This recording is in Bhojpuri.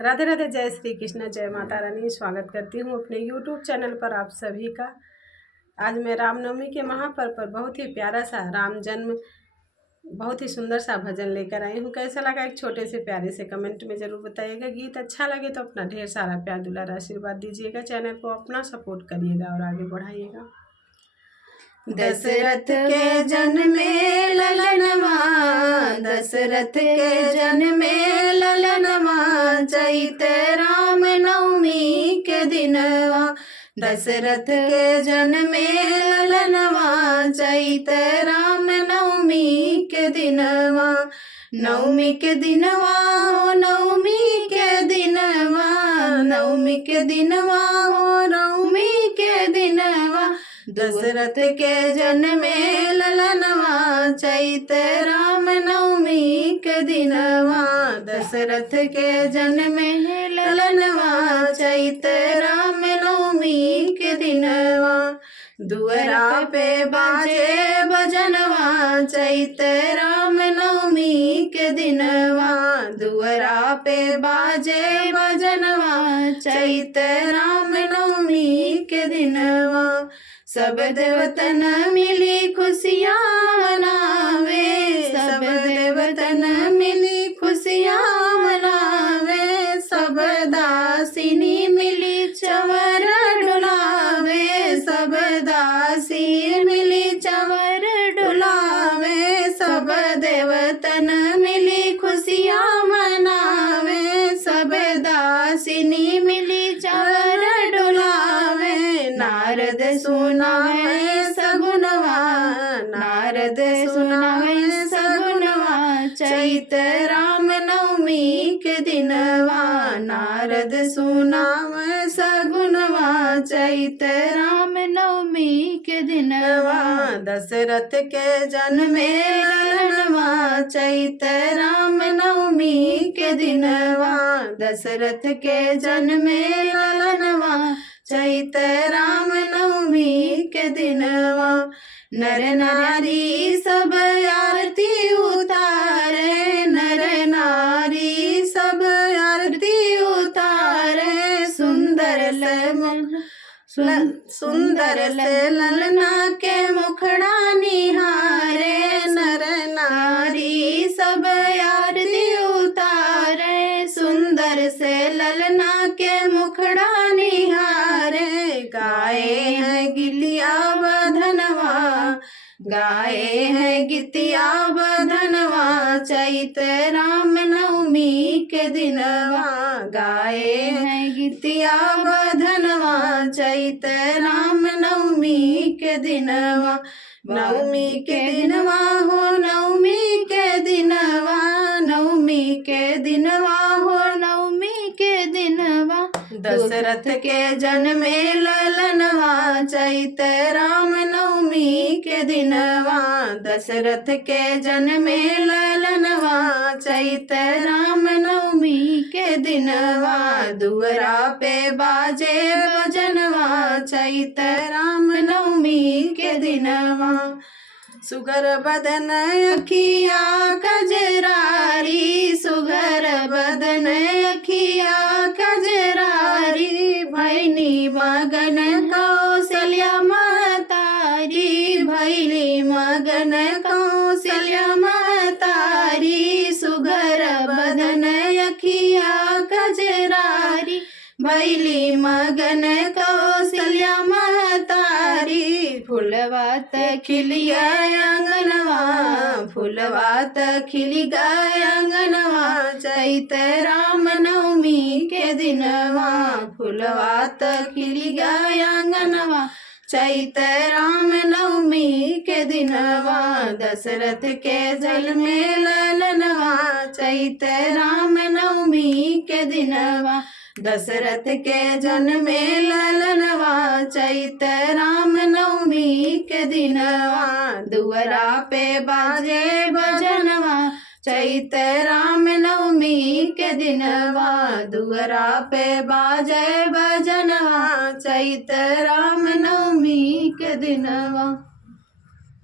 राधे राधे, जय श्री कृष्ण, जय माता रानी। स्वागत करती हूँ अपने YouTube चैनल पर आप सभी का। आज मैं रामनवमी के महापर्व पर बहुत ही प्यारा सा राम जन्म बहुत ही सुंदर सा भजन लेकर आई हूँ। कैसा लगा एक छोटे से प्यारे से कमेंट में ज़रूर बताइएगा। गीत अच्छा लगे तो अपना ढेर सारा प्यार दुलार आशीर्वाद दीजिएगा। चैनल को अपना सपोर्ट करिएगा और आगे बढ़ाइएगा। दशरथ के जन्मे ललनवा, दशरथ के जन्मे ललनवा, चैत राम नवमी के दिनवा। दशरथ के जन्मे ललनवा, चैत राम नवमी के दिनवा। नवमी के दिनवा हो नवमी के दिनवा, नवमी के दिनवा हो नवमी के दिनवा। दशरथ के जन्मे ललनवा, चैत राम नवमी के दिनवा। दशरथ के जन्मे ललनवा, चैत राम नवमी के दिनवा। दुअरा पे बाजे बजनवा, चैत राम नवमी के दिनवा। दुअरा पे बाजे बजनवा, चैत राम नवमी के दिनवा। सब देवतन मिली खुशियाँ मनावे, सब देवतन मिली खुशियाँ मनावे। सब दासिनी मिली चवर डुलावे, सब दासी मिली चवर डुलावे। सब देवतन मिली खुशियाँ मनावे, सब दासिनी मिली चवर डुलावे। नारद सुनावे सगुनवा, नारद सुनावे सगुनवा, चैत राम नवमी के दिनवा। नारद सुनावे सगुनवा, चैत राम नवमी के दिनवा। दशरथ के जन्मे ललनवा, चैत राम नवमी के दिनवा। दशरथ के जन्मे ललनवा, चैत राम नवमी के दिनवा। नर नारी सब आरती उतारे, नर नारी सब आरती उतारे। सुंदर से ललना के मुखड़ा निहारे, नर नारी सब आरती उतारे। सुंदर से ललना के मुखड़ा निहारे। गाए हैं गिलिया बधनवा, गाए हैं गितिया बधनवा, चैत राम नवमी के दिनवा। गाए हैं गितिया बधनवा, चैत राम नवमी के दिनवा। नवमी के दिनवा हो नवमी के दिनवा, नवमी के दिनवा हो नवमी के दिनवा। दशरथ के जन्मे ललनवा, चैत राम नवमी के दिनवा। दशरथ के जन्मे ललनवा, चैत राम नवमी के दिनवा। दुअरा पे बाजे बजनवा, चैत राम नवमी के दिनवा। सुगर बदन अखिया कजरारी, सुगर बदन अखिया कजरारी। भैनी मगन कौशल्या महतारी, भैली मगन कौशल्या महतारी। सुगर बदन अखिया कजरारी, भैली मगन कौशल्या महतारी। फुलवात खिलिया अंगनवा, फुलवात खिली गए अंगनवा, चैत राम नवमी के दिनवा। फुलवात खिली गए अंगनवा, चैत राम नवमी के दिनवा। दशरथ के जन्मे ललनवा, चैत राम नवमी के दिनवा। दशरथ के जन्मे ललनवा, चैत राम नवमी के दिनवा। दुअरा पे बाजे बजनवा, चैत राम नवमी के दिनवा। दुअरा पे बाजे बजनवा, चैत राम नवमी के दिनवा।